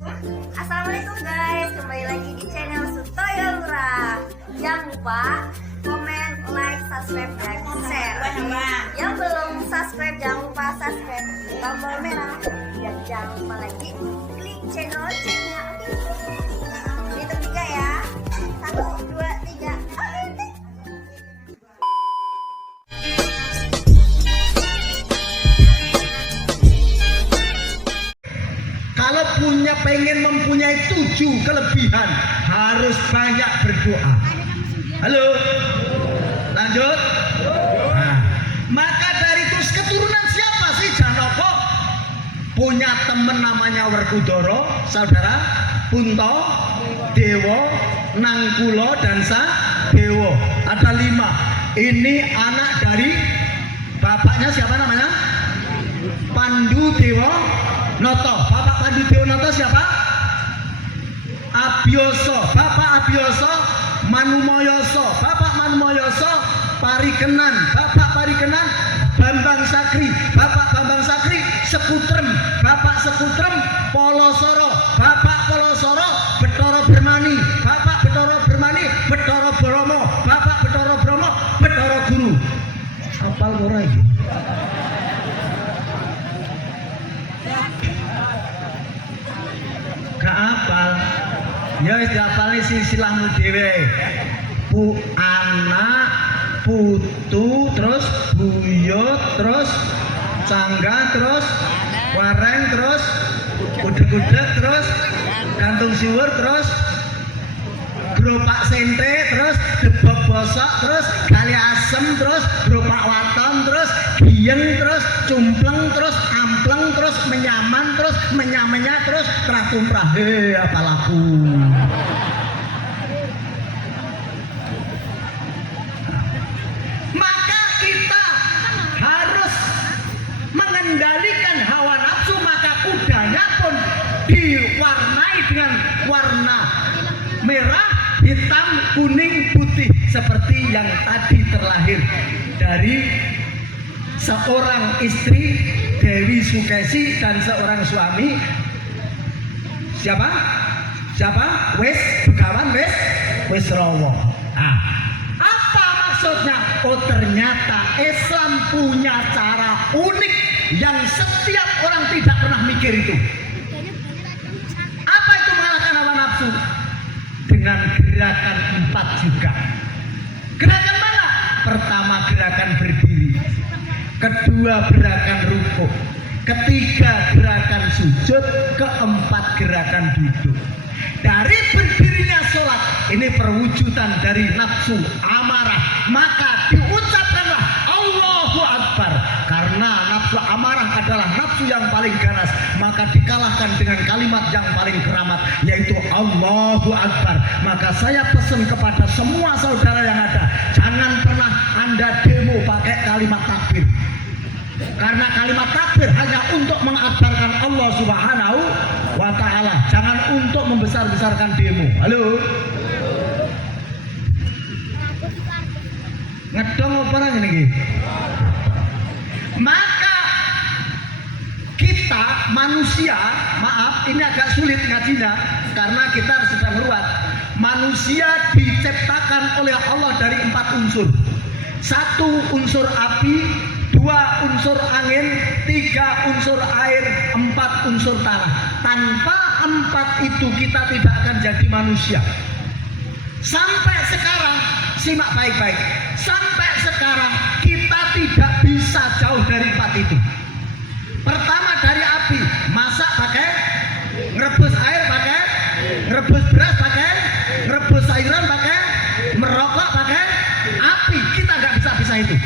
Assalamualaikum guys, kembali lagi di channel Sutoyo Lurah. Jangan lupa komen, like, subscribe, dan share. Yang belum subscribe jangan lupa subscribe tombol merah dan jangan lupa lagi klik channel loncengnya. Hitung 3 ya. 1, 2, 3. Kalau pengen mempunyai 7 kelebihan, harus banyak berdoa. Halo, lanjut. Nah, maka dari itu keturunan siapa sih Janoko? Punya temen namanya Werkudara, saudara Punto, Dewo, Nangkulo, dan Sadewo. Ada 5. Ini anak dari bapaknya siapa namanya? Pandu Dewo Noto. Bapak Pandu Dewo Noto siapa? Abioso. Bapak Abioso Manumoyoso. Bapak Manumoyoso Parikenan. Bapak Parikenan Bambang Sakri. Bapak Bambang Sakri Sekutrem. Bapak Sekutrem Polosoro. Bapak Polosoro Betoro Bermani. Bapak Betoro Bermani Betoro Bromo. Bapak Betoro Bromo Betoro Guru. Apal ora iki? Gak apal. Ya wis diapalne silsilahmu dhewe. Anak, putu, terus buyut, terus cangga, terus wareng, terus udeg-udeg, terus gantung siwur, terus gropak sente, terus debok bosok, terus kali asem, terus gropak waton, terus giyeng, terus cumpleng, terus ampleng, terus menyaman, terus menyamenya, terus tratumprah. Apa laku? Maka kita harus mengendalikan hawa nafsu, maka kudanya pun diwarnai dengan warna merah, hitam, kuning, putih, seperti yang tadi terlahir dari seorang istri Dewi Sukesi dan seorang suami siapa? Wes Begawan Wes Rowo. Nah, apa maksudnya? Oh, ternyata Islam punya cara unik yang setiap orang tidak pernah mikir itu. Apa itu mengalahkan hawa nafsu? Dengan gerakan 4 juga. Gerakan mana? Pertama gerakan berdiri, kedua gerakan rukuk, ketiga gerakan sujud, keempat gerakan duduk. Dari berdirinya sholat, ini perwujudan dari nafsu amarah, maka diucapkanlah Allahu Akbar. Karena nafsu amarah adalah nafsu yang paling ganas, maka dikalahkan dengan kalimat yang paling keramat, yaitu Allahu Akbar. Maka saya pesan kepada semua saudara yang ada, jangan pernah Anda demo pakai kalimat takbir. Karena kalimat takbir hanya untuk mengakbarkan Allah Subhanahu wa ta'ala, jangan untuk membesar-besarkan demo. Halo, ngedong apa orang ini? Maka kita manusia, maaf ini agak sulit ngajinya karena kita sedang luar. Manusia diciptakan oleh Allah dari 4 unsur. 1 unsur api, 2 unsur angin, 3 unsur air, 4 unsur tanah. Tanpa 4 itu kita tidak akan jadi manusia. Sampai sekarang, simak baik-baik, sampai sekarang kita tidak bisa jauh dari 4 itu. Pertama dari api, masak pakai, ngerebus air pakai, ngerebus beras pakai, ngerebus sayuran pakai, merokok pakai api. Kita nggak bisa itu.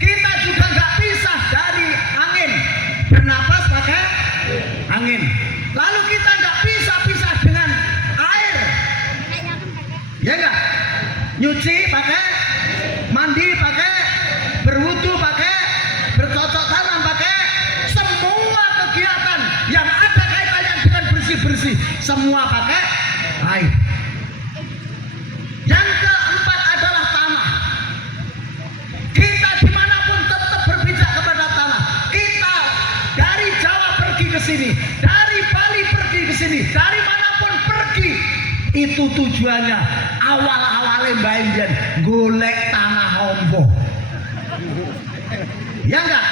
Kita juga nggak bisa dari angin, bernapas pakai angin. Lalu kita nggak bisa dengan air, ya nggak? Nyuci pakai, mandi pakai, berwudu pakai, bercocok tanam pakai, semua kegiatan yang ada kaitannya dengan bersih-bersih semua pakai air. Yang keempat adalah tanah. Kita dimanapun tetap berpijak kepada tanah. Kita dari Jawa pergi ke sini, dari Bali pergi ke sini, sini, dari manapun pergi, itu tujuannya awal-awalnya Mbak Indian golek tanah ombo. Ya enggak?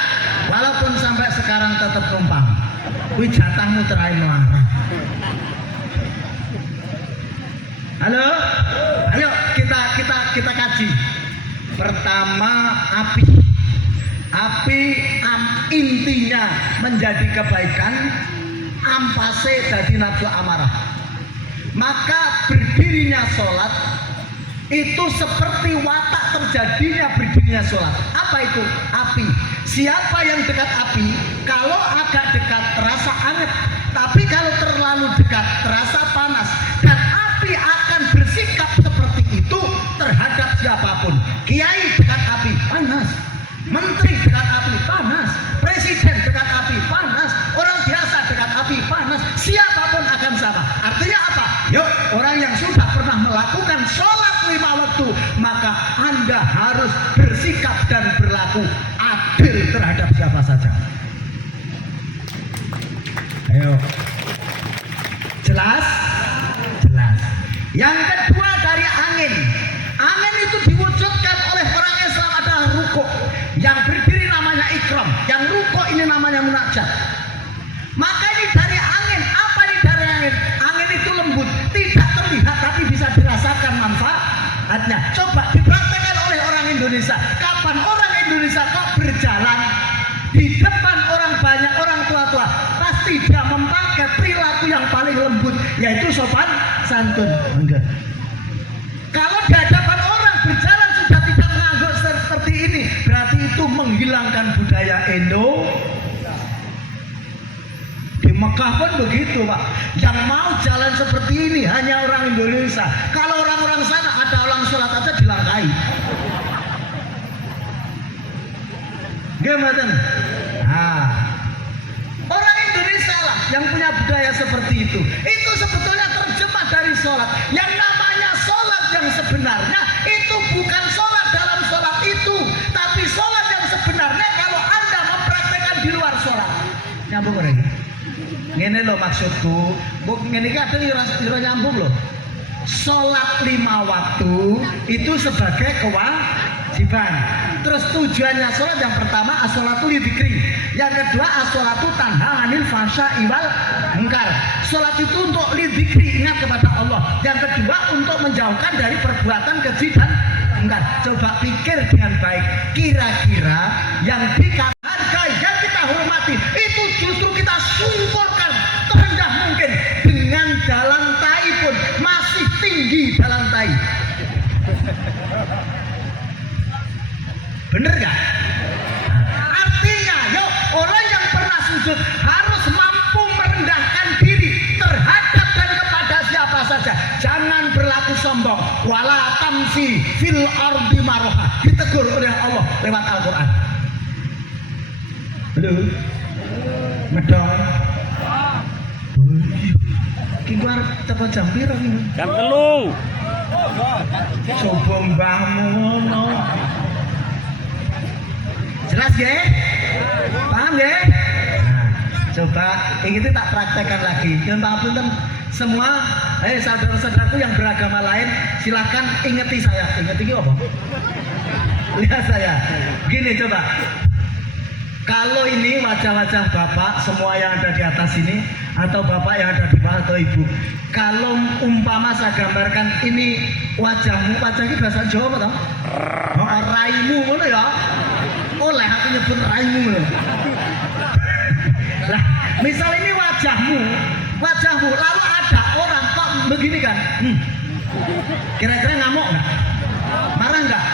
Walaupun sampai sekarang tetap numpang. Kuwi jatahmu terakhir melarang. Halo? Ayo kita kaji. Pertama, api. Intinya menjadi kebaikan, ampase dadi nafsu amarah. Maka berdirinya sholat itu seperti watak terjadinya berdirinya sholat. Apa itu? Api. Siapa yang dekat api, kalau agak dekat terasa anget, tapi kalau terlalu dekat terasa panas. Dan api akan bersikap seperti itu terhadap siapapun. Kiai dekat api, panas. Menteri dekat api, panas. Presiden dekat api, panas. Orang biasa dekat api, panas. Siapapun akan sama. Artinya apa? Yuk, orang yang sudah pernah melakukan sholat 5 waktu, maka Anda harus bersikap dan berlaku adil terhadap siapa saja. Ayo. Jelas? Jelas. Yang kedua dari angin. Angin itu diwujudkan oleh orang Islam adalah rukuk. Yang berdiri namanya ikram, yang rukuk ini namanya munajat. Maka ini dari angin. Apa ini dari angin? Angin itu lembut, tidak terlihat tapi bisa dirasakan manfaatnya. Coba dipraktekkan oleh orang Indonesia. Kapan orang Indonesia kok berjalan di depan orang banyak, orang tua-tua, pasti dia memakai perilaku yang paling lembut, yaitu sopan santun. Enggak. Kalau di hadapan orang berjalan sudah tidak mengangguk seperti ini, berarti itu menghilangkan budaya Indo. Di Mekah pun begitu, Pak. Yang mau jalan seperti ini hanya orang Indonesia. Kalau orang-orang sana ada orang sholat aja dilangkai. Gimana? Nah, orang Indonesia lah yang punya budaya seperti itu. Itu sebetulnya terjemah dari sholat. Yang namanya sholat yang sebenarnya itu bukan sholat dalam sholat itu, tapi sholat yang sebenarnya kalau Anda mempraktekkan di luar sholat. Nyambung lagi. Ini loh maksudku, ini kadang nyambung loh. Sholat 5 waktu itu sebagai kewajiban. Terus tujuannya sholat yang pertama as-sholatu lidzikri, yang kedua as-sholatu tanha 'anil fahsya'i wal munkar. Sholat itu untuk lidzikri, ingat kepada Allah. Yang kedua untuk menjauhkan dari perbuatan keji dan munkar. Coba pikir dengan baik, kira-kira yang dihargai, yang kita hormati itu justru kita sungkurkan terendah mungkin. Dengan dalam tai pun masih tinggi dalam tai. Bener gak? Artinya yuk, orang yang pernah sujud harus mampu merendahkan diri terhadap dan kepada siapa saja. Jangan berlaku sombong. Wala tamsi fil ardi maroha, ditegur oleh Allah lewat Al-Quran. Halo, medong. Kibar tepat jam piro ini? Jam 3. Coba mbahmu ngono. Jelas ya? Paham ya? Nah, coba ini tak praktekkan lagi. Dan punten semua saudara-saudaraku yang beragama lain, silakan ingeti saya. Ingeti apa? Lihat saya. Gini coba. Kalau ini wajah-wajah bapak semua yang ada di atas ini, atau bapak yang ada di bawah atau ibu, kalau umpama saya gambarkan ini wajahmu, wajahnya bahasa Jawa apa toh? Oh, raimu ngono ya. Oleh aku nyebut raimu ngono. Lah, misal ini wajahmu, lalu ada orang kok begini kan? Kira-kira ngamuk nggak? Marah nggak?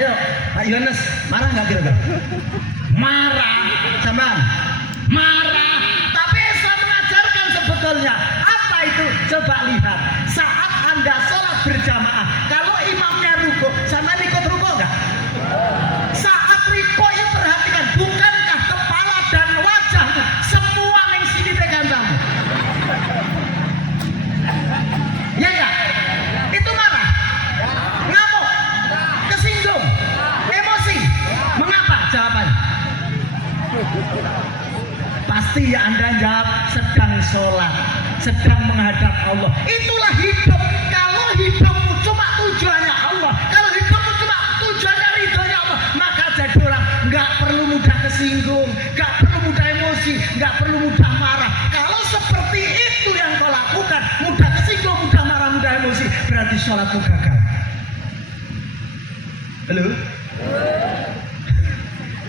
Ayo, Pak Yones, marah nggak kira-kira? Marah, sama marah. Tapi Islam mengajarkan sebetulnya apa itu? Coba lihat, saat Anda sholat berjamaah, kalau imamnya rukuk, sama ikut rukuk nggak? Saat rukuk itu perhatikan, bukankah kepala dan wajahmu semua yang sini pegang kamu? Ya nggak? Itu marah, ngamuk, kesinggung, emosi. Mengapa? Jawabannya pasti Anda jawab sedang sholat. sedang menghadap Allah. Itulah hidup. Kalau hidupmu cuma tujuannya Allah, kalau hidupmu cuma tujuannya ridhonya Allah, maka jadi orang nggak perlu mudah kesinggung, nggak perlu mudah emosi, nggak perlu mudah marah. Kalau seperti itu yang kau lakukan, mudah kesinggung, mudah marah, mudah emosi, berarti sholatmu gagal. Halo?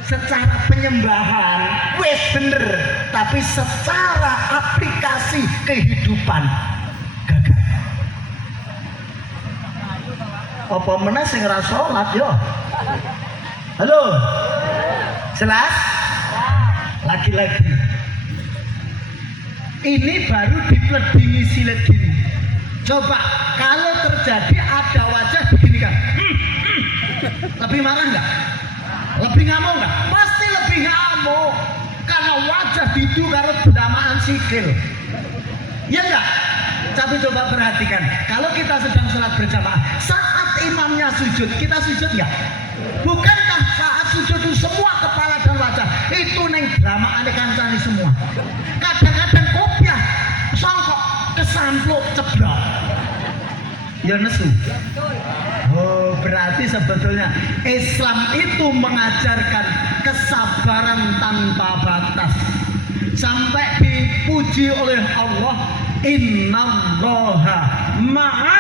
Secara penyembahan wes bener, tapi secara aplikasi kehidupan gagal. Apa meneh sing ora salat yo? Halo? Jelas? Lagi-lagi. Ini baru dipledingi silet gini. Coba kalau terjadi ada wajah begini kan, lebih marah nggak? Lebih ngamuk nggak? Pasti lebih ngamuk karena wajah bidu karo belamaan sikil. Ya enggak? Tapi coba perhatikan, kalau kita sedang sholat berjamaah, saat imamnya sujud, kita sujud nggak? Bukankah saat sujud itu semua kepala dan wajah itu neng belamaan kancani semua? Kadang-kadang kopiah, songkok, kesampluk, ceblok. Ya nesu. Oh, berarti sebetulnya Islam itu mengajarkan kesabaran tanpa batas. Sampai dipuji oleh Allah, innallaha ma'a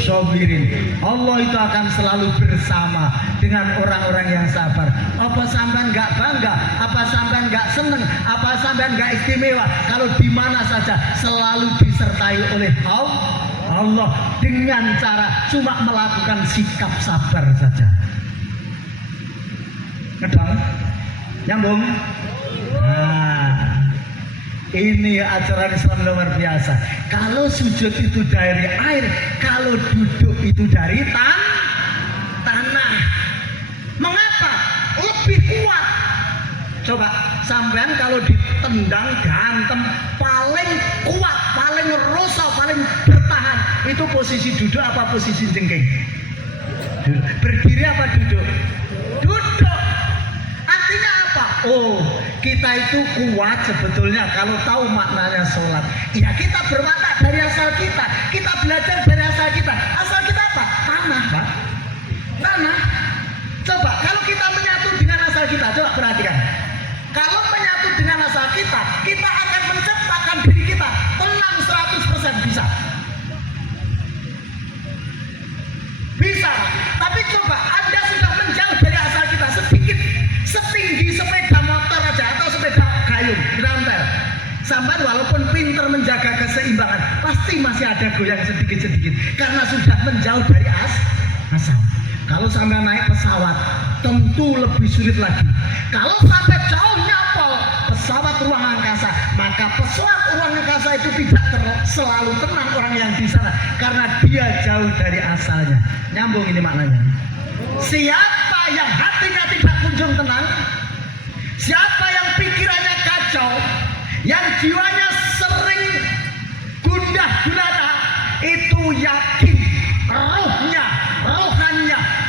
sabirin. Allah itu akan selalu bersama dengan orang-orang yang sabar. Apa sampean nggak bangga? Apa sampean nggak seneng? Apa sampean nggak istimewa kalau di mana saja selalu disertai oleh Allah dengan cara cuma melakukan sikap sabar saja. Ngedong? Nyambung? Nah, ini ajaran Islam luar biasa. Kalau sujud itu dari air, kalau duduk itu dari tanah. Mengapa? Lebih kuat. Coba sampean kalau ditendang gantem paling kuat, paling rusak, paling bertahan, itu posisi duduk apa posisi jengking? Berdiri apa duduk? Duduk. Artinya apa? Oh, kita itu kuat sebetulnya kalau tahu maknanya sholat. Ya kita berwatak dari asal kita. Kita belajar dari asal kita. Asal kita apa? Tanah, Pak. Tanah. Coba kalau kita menyatu dengan asal kita, coba perhatikan. Kalau menyatu dengan asal kita, kita akan menciptakan diri kita tenang 100% bisa. Bisa. Tapi coba Anda sudah menjauh dari asal kita sedikit, setinggi sepeda motor aja atau sepeda gayung, rantel. Sampai walaupun pinter menjaga keseimbangan, pasti masih ada goyang sedikit-sedikit karena sudah menjauh dari asal. Kalau sampai naik pesawat, tentu lebih sulit lagi. Kalau sampai jauh nyapol pesawat ruang angkasa, maka pesawat ruang angkasa itu tidak selalu tenang orang yang di sana karena dia jauh dari asalnya. Nyambung ini maknanya. Siapa yang hatinya tidak kunjung tenang, siapa yang pikirannya kacau, yang jiwanya sering gundah gulana, itu yakin rohannya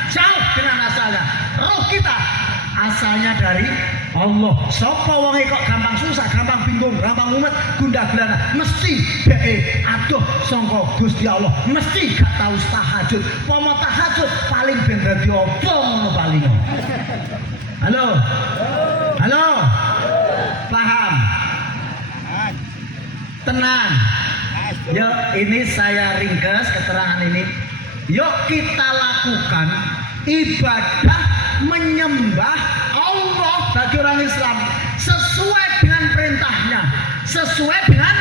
jauh dengan asalnya. Roh kita asalnya dari Allah. Sapa wonge kok gampang susah, gampang bingung, gampang mumet, gundah gulana, mesti dhek adoh sangka Gusti Allah, mesti gak tahu tahajud. Pomo tahajud paling ben dadi apa ngono paling. Halo. Halo. Paham? Tenang. Yuk, ini saya ringkas keterangan ini. Yuk kita lakukan ibadah menyembah Allah bagi orang Islam sesuai dengan perintahnya, sesuai dengan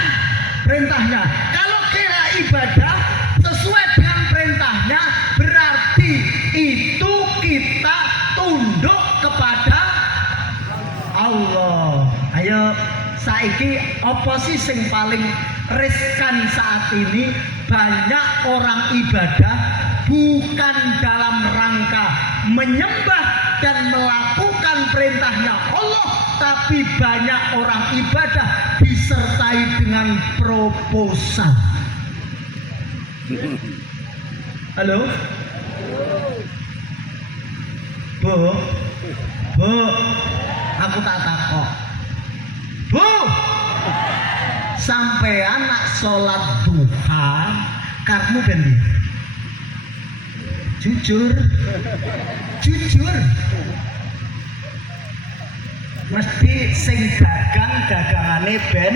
perintahnya. Kalau kira ibadah sesuai dengan perintahnya, berarti itu kita tunduk kepada Allah. Ayo, saiki apa sih sing paling riskan saat ini? Banyak orang ibadah bukan dalam rangka menyembah dan melakukan perintahnya Allah, tapi banyak orang ibadah disertai dengan proposal. Halo? Bu, aku tak takok. Bu, sampai anak sholat duha karmu bendi jujur mesti sing dagang dagangane ben,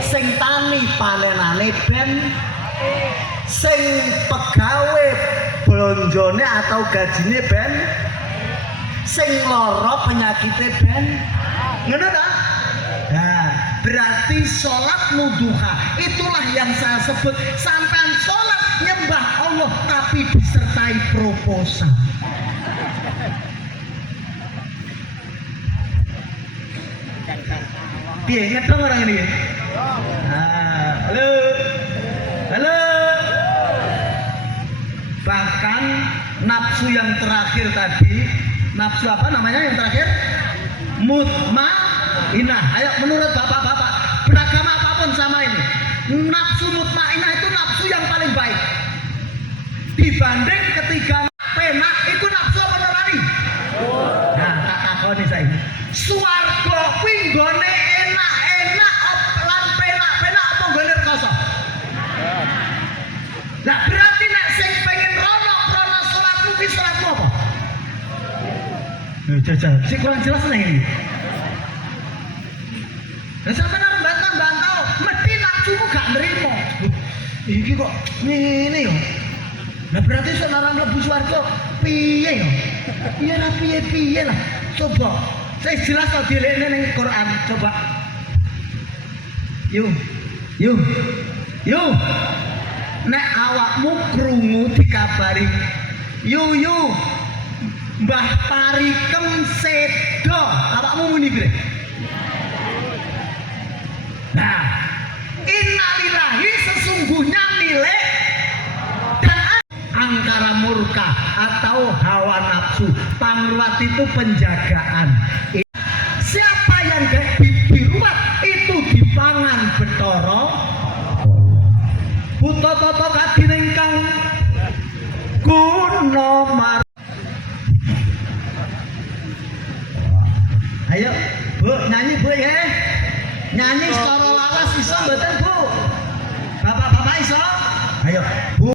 sing tani panenane ben, sing pegawe blonjone atau gajine ben, sing lara penyakite ben. Ngono ta? Nah, berarti sholat duha itulah yang saya sebut sampean sholat nyembah Allah tapi disertai proposal. Piye ngetong orang ini? Nah, halo. Bahkan nafsu yang terakhir tadi, nafsu apa namanya yang terakhir? Mutmainah. Ayo menurut bapak-bapak beragama apapun sama ini, nafsu mutmainah itu nafsu yang paling baik dibanding ketiga penak itu nafsu apa nurani? Nah, tak takoni saya. Swarga kuwi nggone enak-enak lan penak-penak apa nggone rekoso? Nah, berarti nek sing pengen rono krono salatmu ki salatmu apa? Jajal, sih kurang jelas nih ini. Dan sampai nang bantah-bantah, mesti nafsumu gak nerima. Iki kok ngene yo. Nah berarti saudara mlebu swarga piye yo? Iya lah piye lah. Coba saya jelas kok dilekne ning Quran, coba. Yuk. Nek awakmu krungu dikabari, yuk. Mbah Parikem sedo, awakmu muni pire? Nah, innalillahi sesungguhnya milik dan angkara murka atau hawa nafsu. Pangruat itu penjagaan. Siapa yang diruat itu dipangan betoro. Buto-toto kadinengkang kuno mar. Ayo, Bu, nyanyi Bu ya. Nyanyi secara lawas iso mboten Bu? Bapak-bapak iso? Ayo, Bu.